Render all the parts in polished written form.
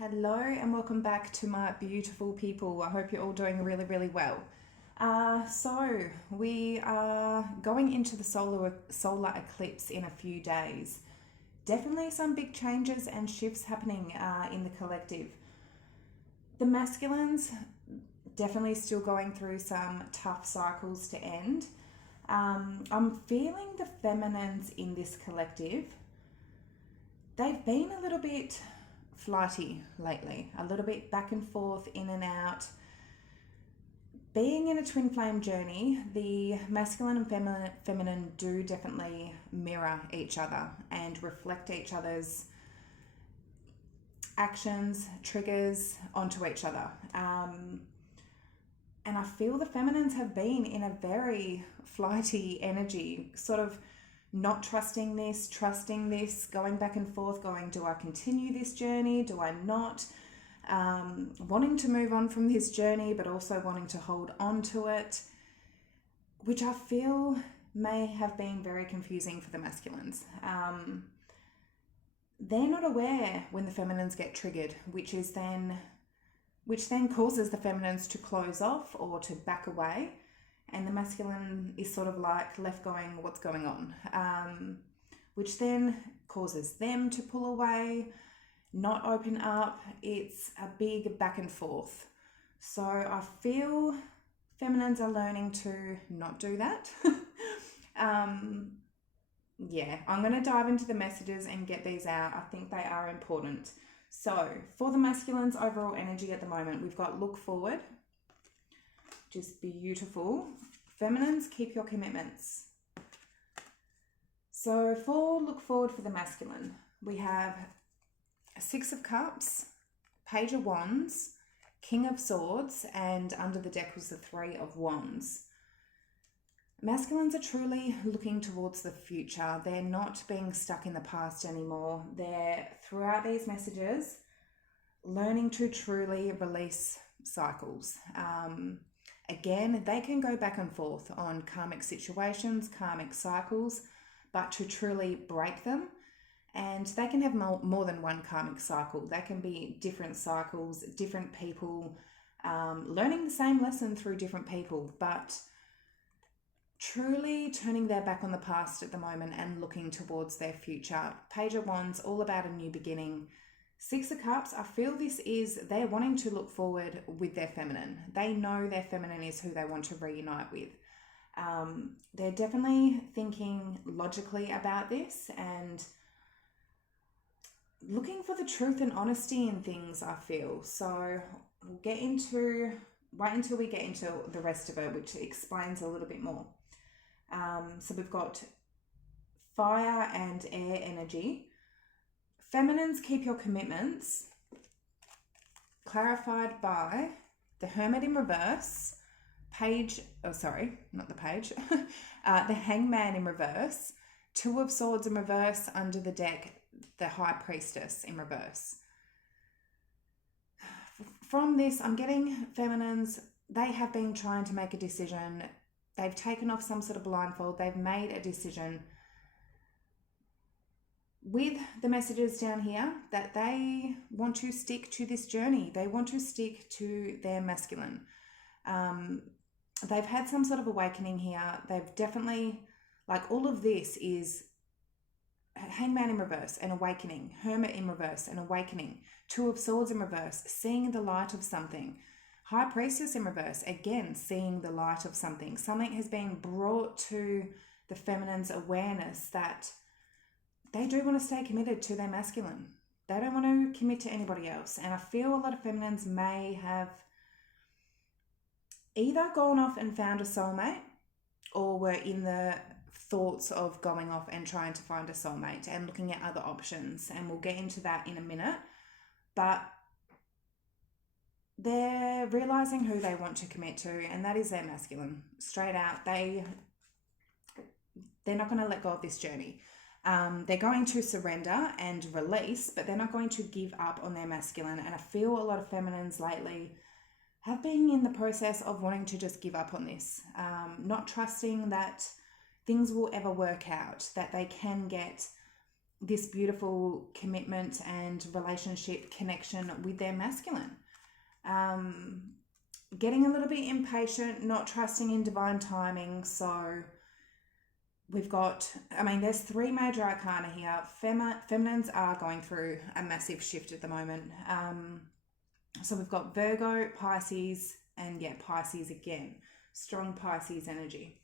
Hello and welcome back to my beautiful people. I hope you're all doing really, really well. So we are going into the solar eclipse in a few days. Definitely some big changes and shifts happening in the collective. The masculines definitely still going through some tough cycles to end. I'm feeling the feminines in this collective. They've been a little bit flighty lately, a little bit back and forth, in and out. Being in a twin flame journey, the masculine and feminine do definitely mirror each other and reflect each other's actions, triggers onto each other. And I feel the feminines have been in a very flighty energy, sort of not trusting this, going back and forth, going, do I continue this journey? Do I not? Wanting to move on from this journey, but also wanting to hold on to it, which I feel may have been very confusing for the masculines. They're not aware when the feminines get triggered, which then causes the feminines to close off or to back away. And the masculine is sort of like left going, what's going on? Which then causes them to pull away, not open up. It's a big back and forth. So I feel feminines are learning to not do that. Yeah, I'm going to dive into the messages and get these out. I think they are important. So for the masculines, overall energy at the moment, we've got look forward, just beautiful. Feminines, keep your commitments. So for look forward for the masculine, we have Six of Cups, Page of Wands, King of Swords, and under the deck was the Three of Wands. Masculines are truly looking towards the future. They're not being stuck in the past anymore. They're, throughout these messages, learning to truly release cycles. Again, they can go back and forth on karmic situations, karmic cycles, but to truly break them, and they can have more than one karmic cycle. They can be different cycles, different people, learning the same lesson through different people, but truly turning their back on the past at the moment and looking towards their future. Page of Wands, all about a new beginning. Six of Cups, I feel this is they're wanting to look forward with their feminine. They know their feminine is who they want to reunite with. They're definitely thinking logically about this and looking for the truth and honesty in things, I feel. So we'll wait until we get into the rest of it, which explains a little bit more. So we've got fire and air energy. Feminines, keep your commitments, clarified by the Hermit in reverse, the Hangman in reverse, Two of Swords in reverse, under the deck, the High Priestess in reverse. From this, I'm getting feminines, they have been trying to make a decision. They've taken off some sort of blindfold. They've made a decision. With the messages down here that they want to stick to this journey. They want to stick to their masculine. They've had some sort of awakening here. They've definitely, like, all of this is Hangman in reverse, an awakening. Hermit in reverse, an awakening. Two of Swords in reverse, seeing the light of something. High Priestess in reverse, again, seeing the light of something. Something has been brought to the feminine's awareness that they do want to stay committed to their masculine. They don't want to commit to anybody else. And I feel a lot of feminines may have either gone off and found a soulmate or were in the thoughts of going off and trying to find a soulmate and looking at other options. And we'll get into that in a minute. But they're realizing who they want to commit to, and that is their masculine. Straight out, they're not going to let go of this journey. They're going to surrender and release, but they're not going to give up on their masculine. And I feel a lot of feminines lately have been in the process of wanting to just give up on this, not trusting that things will ever work out, that they can get this beautiful commitment and relationship connection with their masculine. Getting a little bit impatient, not trusting in divine timing. So we've got, there's 3 major arcana here. Feminines are going through a massive shift at the moment. So we've got Virgo, Pisces, and Pisces again. Strong Pisces energy.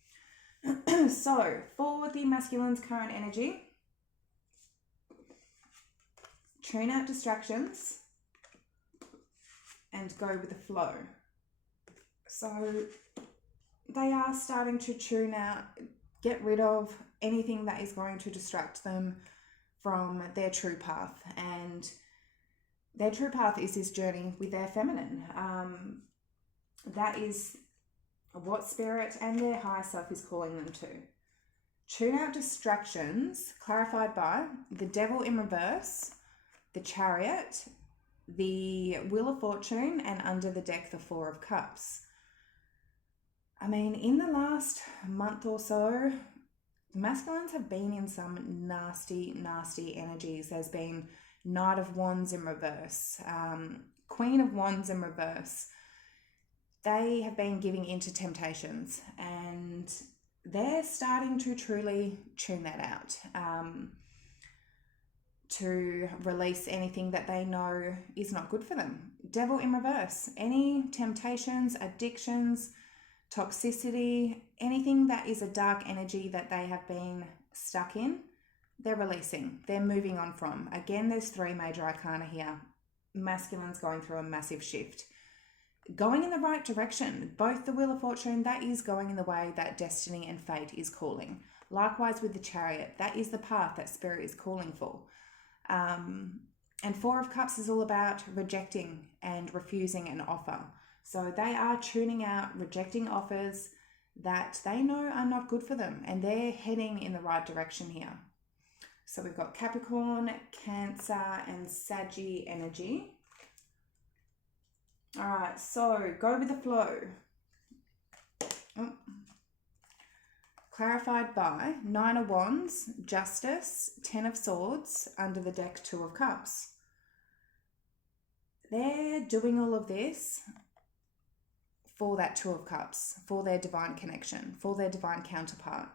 So for the masculine's current energy, tune out distractions and go with the flow. So they are starting to tune out, get rid of anything that is going to distract them from their true path. And their true path is this journey with their feminine. That is what spirit and their higher self is calling them to. Tune out distractions, clarified by the Devil in reverse, the Chariot, the Wheel of Fortune, and under the deck, the Four of Cups. In the last month or so, masculines have been in some nasty, nasty energies. There's been Knight of Wands in reverse, Queen of Wands in reverse. They have been giving into temptations, and they're starting to truly tune that out, to release anything that they know is not good for them. Devil in reverse, any temptations, addictions, toxicity, anything that is a dark energy that they have been stuck in, they're releasing, they're moving on from. Again, there's 3 major arcana here. Masculine's going through a massive shift. Going in the right direction. Both the Wheel of Fortune, that is going in the way that destiny and fate is calling. Likewise with the Chariot, that is the path that spirit is calling for. And Four of Cups is all about rejecting and refusing an offer. So they are tuning out, rejecting offers that they know are not good for them, and they're heading in the right direction here. So we've got Capricorn, Cancer, and Saggy energy. All right, so go with the flow. Clarified by 9 of Wands, Justice, 10 of Swords, under the deck 2 of Cups. They're doing all of this for that 2 of Cups, for their divine connection, for their divine counterpart.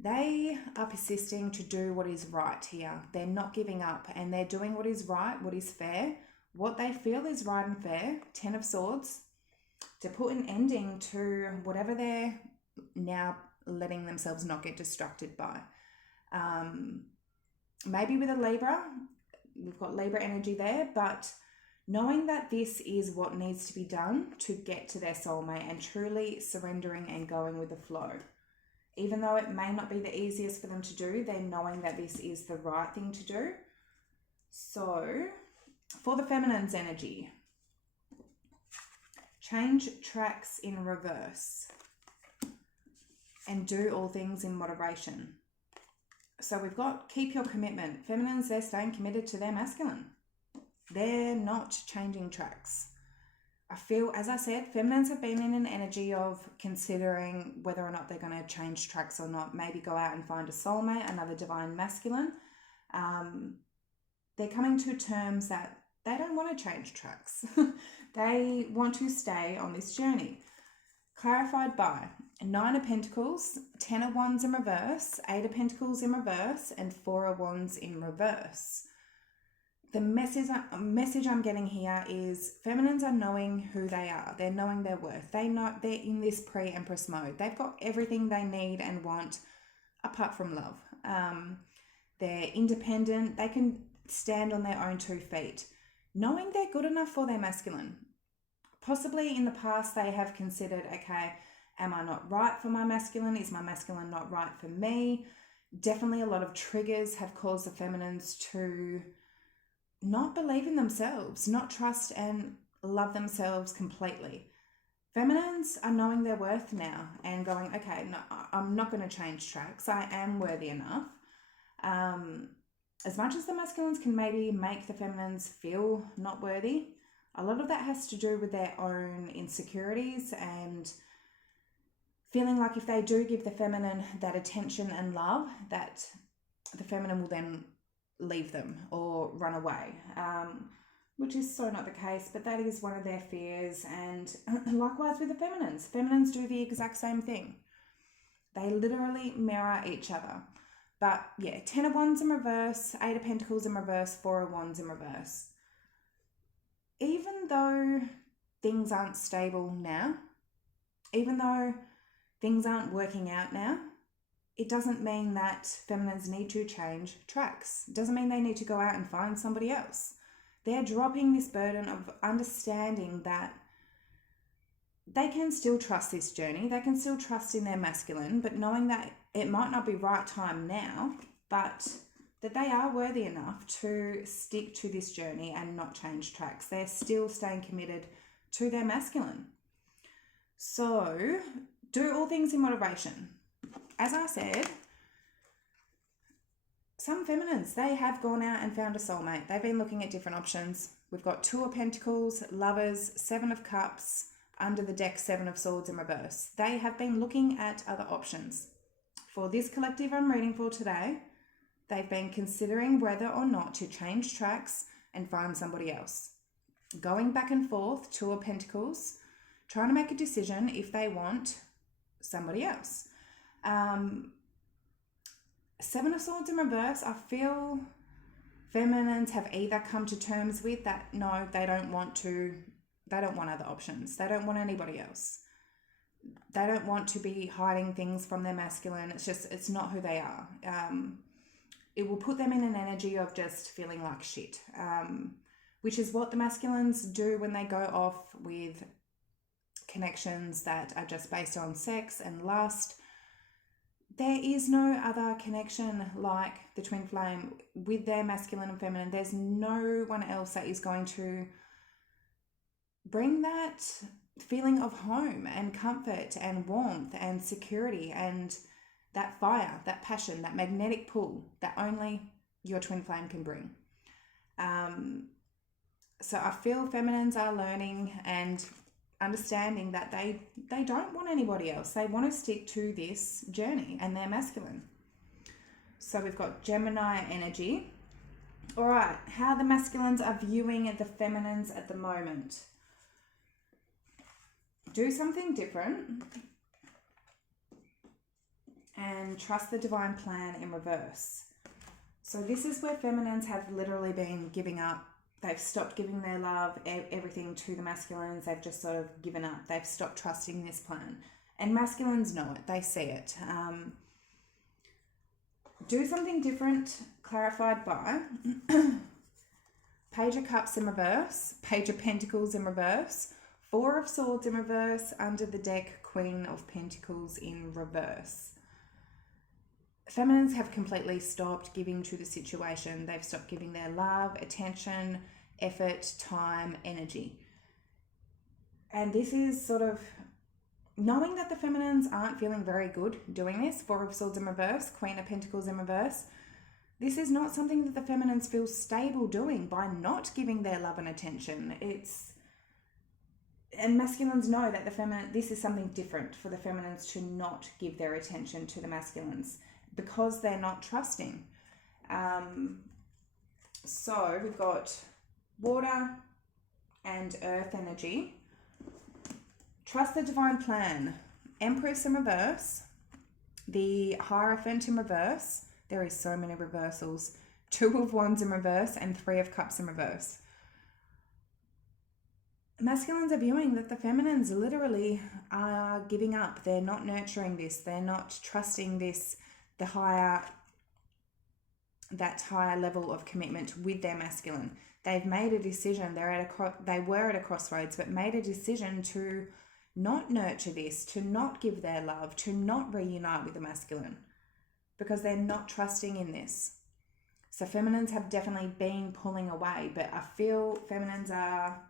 They are persisting to do what is right here. They're not giving up, and they're doing what is right, what is fair, what they feel is right and fair. 10 of Swords, to put an ending to whatever they're now letting themselves not get distracted by. Maybe with a Libra, we've got Libra energy there, but knowing that this is what needs to be done to get to their soulmate, and truly surrendering and going with the flow. Even though it may not be the easiest for them to do, they're knowing that this is the right thing to do. So for the feminine's energy, change tracks in reverse and do all things in moderation. So we've got keep your commitment. Feminines, they're staying committed to their masculine. They're not changing tracks. I feel, as I said, feminines have been in an energy of considering whether or not they're going to change tracks or not. Maybe go out and find a soulmate, another divine masculine. They're coming to terms that they don't want to change tracks. They want to stay on this journey. Clarified by 9 of Pentacles, 10 of Wands in reverse, 8 of Pentacles in reverse, and 4 of Wands in reverse. The message I'm getting here is feminines are knowing who they are. They're knowing their worth. They know they're in this pre-Empress mode. They've got everything they need and want apart from love. They're independent. They can stand on their own 2 feet. Knowing they're good enough for their masculine. Possibly in the past they have considered, okay, am I not right for my masculine? Is my masculine not right for me? Definitely a lot of triggers have caused the feminines to not believe in themselves, not trust and love themselves completely. Feminines are knowing their worth now and going, okay, no, I'm not going to change tracks. I am worthy enough. As much as the masculines can maybe make the feminines feel not worthy, a lot of that has to do with their own insecurities and feeling like if they do give the feminine that attention and love, that the feminine will then leave them or run away, which is so not the case, but that is one of their fears. And likewise with the feminines. Feminines do the exact same thing. They literally mirror each other. But yeah, 10 of Wands in reverse, 8 of Pentacles in reverse, 4 of Wands in reverse. Even though things aren't stable now, even though things aren't working out now, it doesn't mean that feminines need to change tracks. It doesn't mean they need to go out and find somebody else. They're dropping this burden of understanding that they can still trust this journey. They can still trust in their masculine, but knowing that it might not be right time now, but that they are worthy enough to stick to this journey and not change tracks. They're still staying committed to their masculine. So do all things in moderation. As I said, some feminines, they have gone out and found a soulmate. They've been looking at different options. We've got 2 of Pentacles, Lovers, 7 of Cups, under the deck 7 of Swords in reverse. They have been looking at other options. For this collective I'm reading for today, they've been considering whether or not to change tracks and find somebody else. Going back and forth, 2 of Pentacles, trying to make a decision if they want somebody else. 7 of Swords in reverse, I feel feminines have either come to terms with that, no, they don't want other options. They don't want anybody else. They don't want to be hiding things from their masculine. It's not who they are. It will put them in an energy of just feeling like shit, which is what the masculines do when they go off with connections that are just based on sex and lust. There is no other connection like the twin flame with their masculine and feminine. There's no one else that is going to bring that feeling of home and comfort and warmth and security and that fire, that passion, that magnetic pull that only your twin flame can bring. So I feel feminines are learning and understanding that they don't want anybody else. They want to stick to this journey and they're masculine. So we've got Gemini energy. All right, how the masculines are viewing the feminines at the moment. Do something different and trust the divine plan in reverse. So this is where feminines have literally been giving up. They've stopped giving their love, everything to the masculines. They've just sort of given up. They've stopped trusting this plan. And masculines know it. They see it. Do something different, clarified by Page of Cups in reverse, Page of Pentacles in reverse, 4 of Swords in reverse, under the deck, Queen of Pentacles in reverse. Feminines have completely stopped giving to the situation. They've stopped giving their love, attention, effort, time, energy. And this is sort of knowing that the feminines aren't feeling very good doing this. 4 of Swords in reverse, Queen of Pentacles in reverse. This is not something that the feminines feel stable doing by not giving their love and attention. And masculines know that this is something different for the feminines to not give their attention to the masculines because they're not trusting. So we've got water and earth energy. Trust the divine plan. Empress in reverse. The Hierophant in reverse. There is so many reversals. 2 of Wands in reverse and 3 of Cups in reverse. Masculines are viewing that the feminines literally are giving up. They're not nurturing this. They're not trusting this, that higher level of commitment with their masculine. They've made a decision. They were at a crossroads, but made a decision to not nurture this, to not give their love, to not reunite with the masculine because they're not trusting in this. So feminines have definitely been pulling away, but I feel feminines are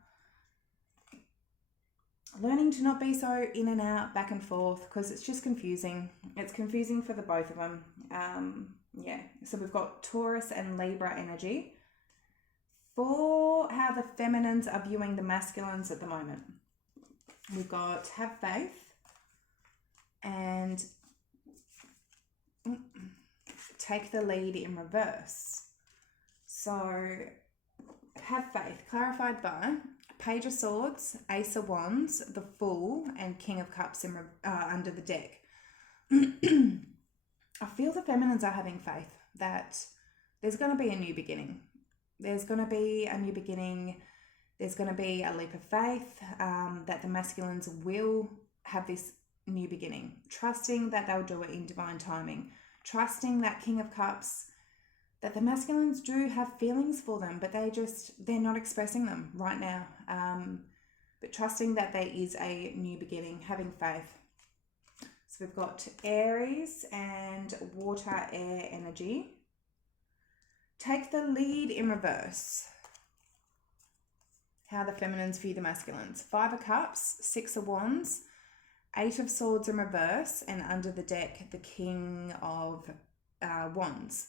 learning to not be so in and out, back and forth, because it's just confusing. It's confusing for the both of them. Yeah, so we've got Taurus and Libra energy for how the feminines are viewing the masculines at the moment. We've got Have Faith and Take the Lead in reverse. So have faith, clarified by Page of Swords, Ace of Wands, the Fool, and King of Cups under the deck. I feel the feminines are having faith that there's going to be a new beginning. There's going to be a new beginning. There's going to be a leap of faith, that the masculines will have this new beginning, trusting that they'll do it in divine timing, trusting that King of Cups, that the masculines do have feelings for them, but they're not expressing them right now. But trusting that there is a new beginning, having faith. So we've got Aries and water, air, energy. Take the lead in reverse. How the feminines view the masculines. 5 of Cups, 6 of Wands, 8 of Swords in reverse, and under the deck, the King of Wands.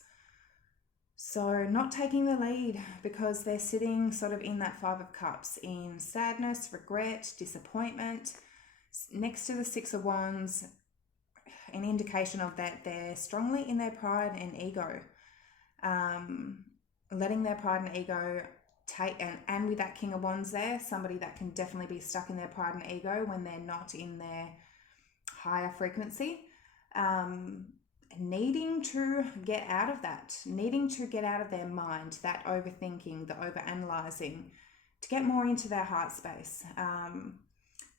So not taking the lead because they're sitting sort of in that 5 of Cups in sadness, regret, disappointment. Next to the 6 of Wands, an indication of that they're strongly in their pride and ego. Letting their pride and ego take, and with that King of Wands there, somebody that can definitely be stuck in their pride and ego when they're not in their higher frequency. Needing to get out of that, needing to get out of their mind, that overthinking, the overanalyzing, to get more into their heart space.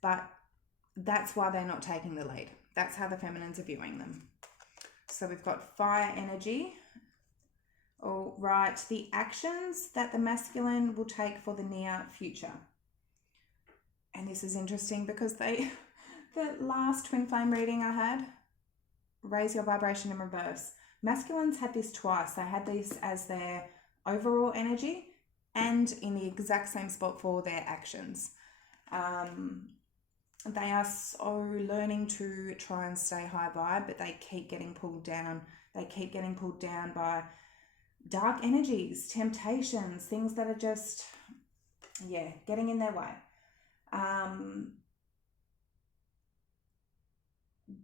But that's why they're not taking the lead. That's how the feminines are viewing them. So we've got fire energy. All right, the actions that the masculine will take for the near future. And this is interesting because the last twin flame reading I had, raise your vibration in reverse. Masculines had this twice. They had this as their overall energy and in the exact same spot for their actions. They are so learning to try and stay high vibe, but they keep getting pulled down. They keep getting pulled down by dark energies, temptations, things that are just, getting in their way.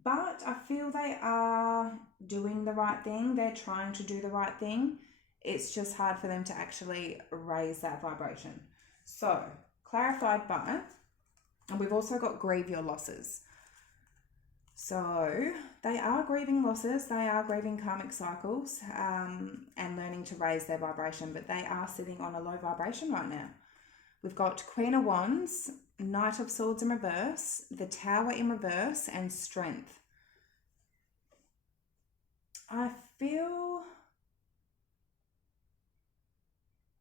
But I feel they are doing the right thing. They're trying to do the right thing. It's just hard for them to actually raise that vibration. So, clarified by, and we've also got grieve your losses. So, they are grieving losses. They are grieving karmic cycles and learning to raise their vibration, but they are sitting on a low vibration right now. We've got Queen of Wands, Knight of Swords in reverse, the Tower in reverse, and Strength. I feel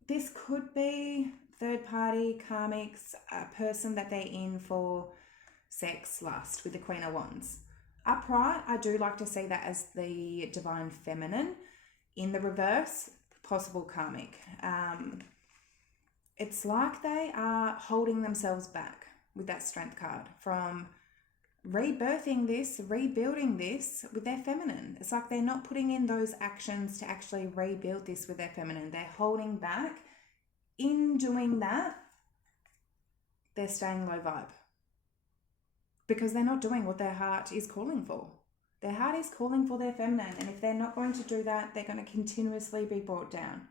this could be third party, karmics, a person that they're in for sex, lust with the Queen of Wands. Upright, I do like to see that as the divine feminine. In the reverse, possible karmic. It's like they are holding themselves back with that Strength card from rebirthing this, rebuilding this with their feminine. It's like they're not putting in those actions to actually rebuild this with their feminine. They're holding back. In doing that, they're staying low vibe because they're not doing what their heart is calling for. Their heart is calling for their feminine, and if they're not going to do that, they're going to continuously be brought down.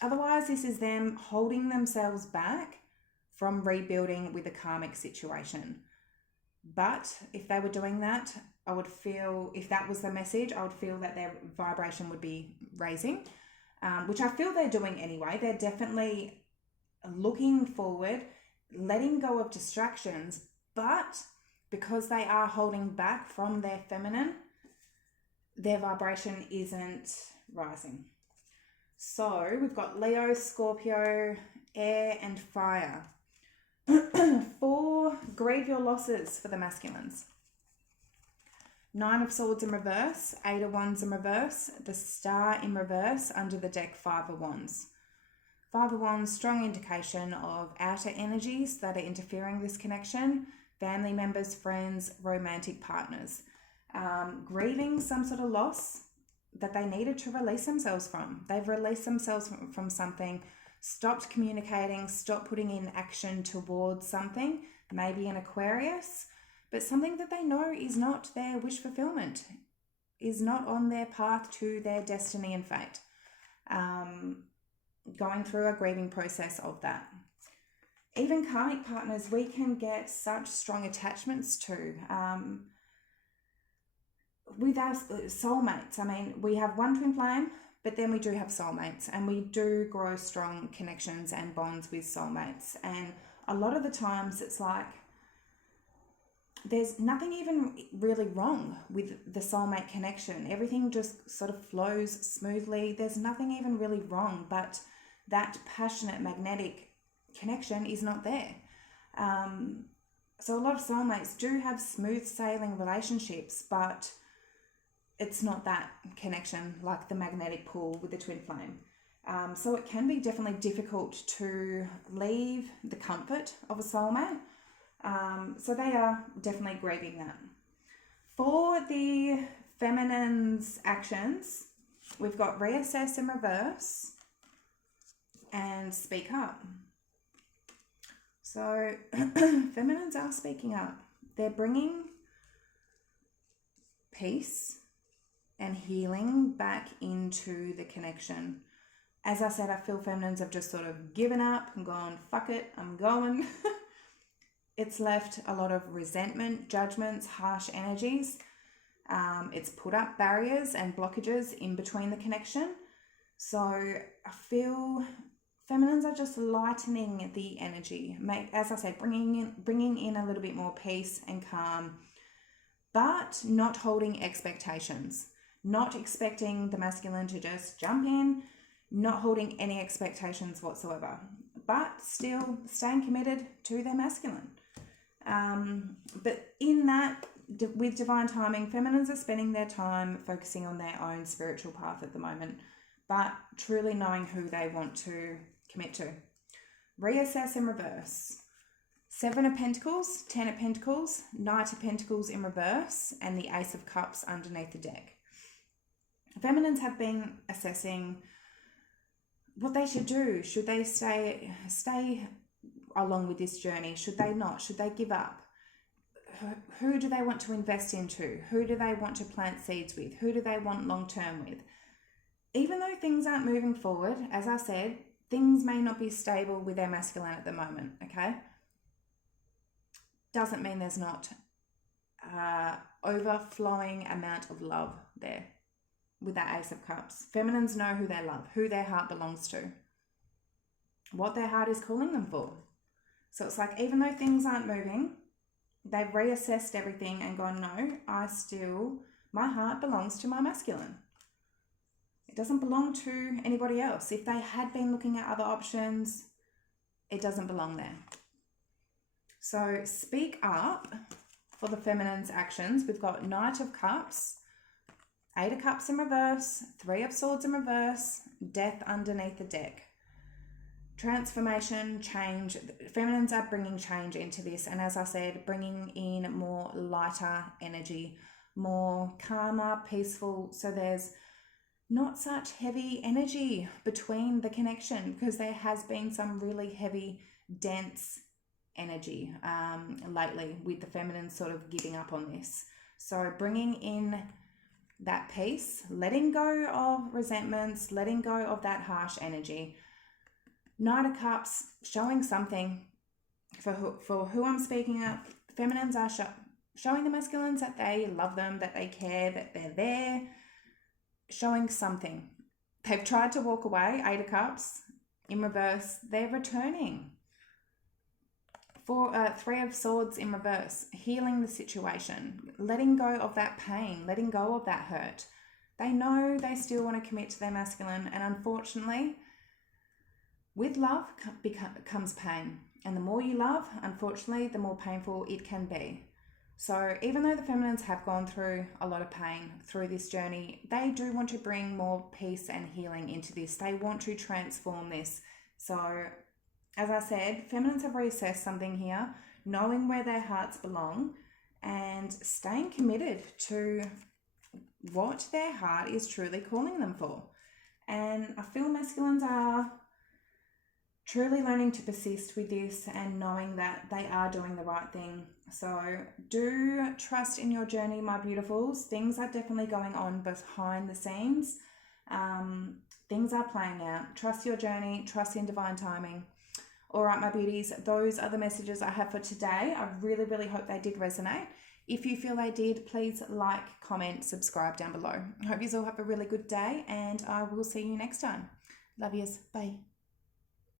Otherwise, this is them holding themselves back from rebuilding with a karmic situation. But if they were doing that, I would feel, if that was the message, I would feel that their vibration would be raising, which I feel they're doing anyway. They're definitely looking forward, letting go of distractions, but because they are holding back from their feminine, their vibration isn't rising. So we've got Leo, Scorpio, air, and fire. 4, grieve your losses for the masculines. 9 of Swords in reverse, 8 of Wands in reverse, the Star in reverse, under the deck 5 of Wands. 5 of Wands, strong indication of outer energies that are interfering with this connection, family members, friends, romantic partners. Grieving some sort of loss that they needed to release themselves from. They've released themselves from something, stopped communicating, stopped putting in action towards something, maybe an Aquarius, but something that they know is not their wish fulfillment. is not on their path to their destiny and fate. Going through a grieving process of that. Even karmic partners, we can get such strong attachments to. With our soulmates, I mean, we have one twin flame, but then we do have soulmates, and we do grow strong connections and bonds with soulmates. And a lot of the times it's like there's nothing even really wrong with the soulmate connection. Everything just sort of flows smoothly. There's nothing even really wrong, but that passionate magnetic connection is not there. So a lot of soulmates do have smooth sailing relationships, but it's not that connection like the magnetic pull with the twin flame. So it can be definitely difficult to leave the comfort of a soulmate. So they are definitely grieving that. For the feminine's actions, we've got reassess in reverse and speak up. So feminines are speaking up. They're bringing peace and healing back into the connection. As I said, I feel feminines have just sort of given up and gone, fuck it, I'm going. It's left a lot of resentment, judgments, harsh energies. It's put up barriers and blockages in between the connection. So I feel feminines are just lightening the energy. As I said, bringing in a little bit more peace and calm, but not holding expectations. Not expecting the masculine to just jump in, not holding any expectations whatsoever, but still staying committed to their masculine. But in that, with divine timing, feminines are spending their time focusing on their own spiritual path at the moment, but truly knowing who they want to commit to. Reassess in reverse. 7 of Pentacles, 10 of Pentacles, Knight of Pentacles in reverse, and the Ace of Cups underneath the deck. Feminines have been assessing what they should do. Should they stay along with this journey? Should they not? Should they give up? Who do they want to invest into? Who do they want to plant seeds with? Who do they want long term with? Even though things aren't moving forward, as I said, things may not be stable with their masculine at the moment, okay? Doesn't mean there's not overflowing amount of love there with that Ace of Cups. Feminines know who they love, who their heart belongs to, what their heart is calling them for. So it's like, even though things aren't moving, they've reassessed everything and gone, no, my heart belongs to my masculine. It doesn't belong to anybody else. If they had been looking at other options, it doesn't belong there. So speak up for the feminine's actions. We've got Knight of Cups, 8 of Cups in reverse, 3 of Swords in reverse, Death underneath the deck. Transformation, change. Feminines are bringing change into this. And as I said, bringing in more lighter energy, more calmer, peaceful. So there's not such heavy energy between the connection, because there has been some really heavy, dense energy lately with the feminine sort of giving up on this. So bringing in that peace, letting go of resentments, letting go of that harsh energy. Knight of Cups, showing something for who I'm speaking at. Feminines are showing the masculines that they love them, that they care, that they're there, showing something. They've tried to walk away, 8 of Cups in reverse, they're returning. 3 of Swords in reverse, healing the situation, letting go of that pain, letting go of that hurt. They know they still want to commit to their masculine, and unfortunately, with love comes pain. And the more you love, unfortunately, the more painful it can be. So even though the feminines have gone through a lot of pain through this journey, they do want to bring more peace and healing into this. They want to transform this. So as I said, feminines have reassessed something here, knowing where their hearts belong and staying committed to what their heart is truly calling them for. And I feel masculines are truly learning to persist with this and knowing that they are doing the right thing. So do trust in your journey, my beautifuls. Things are definitely going on behind the scenes. Things are playing out. Trust your journey, trust in divine timing. All right, my beauties, those are the messages I have for today. I really, really hope they did resonate. If you feel they did, please like, comment, subscribe down below. I hope you all have a really good day, and I will see you next time. Love yous. Bye.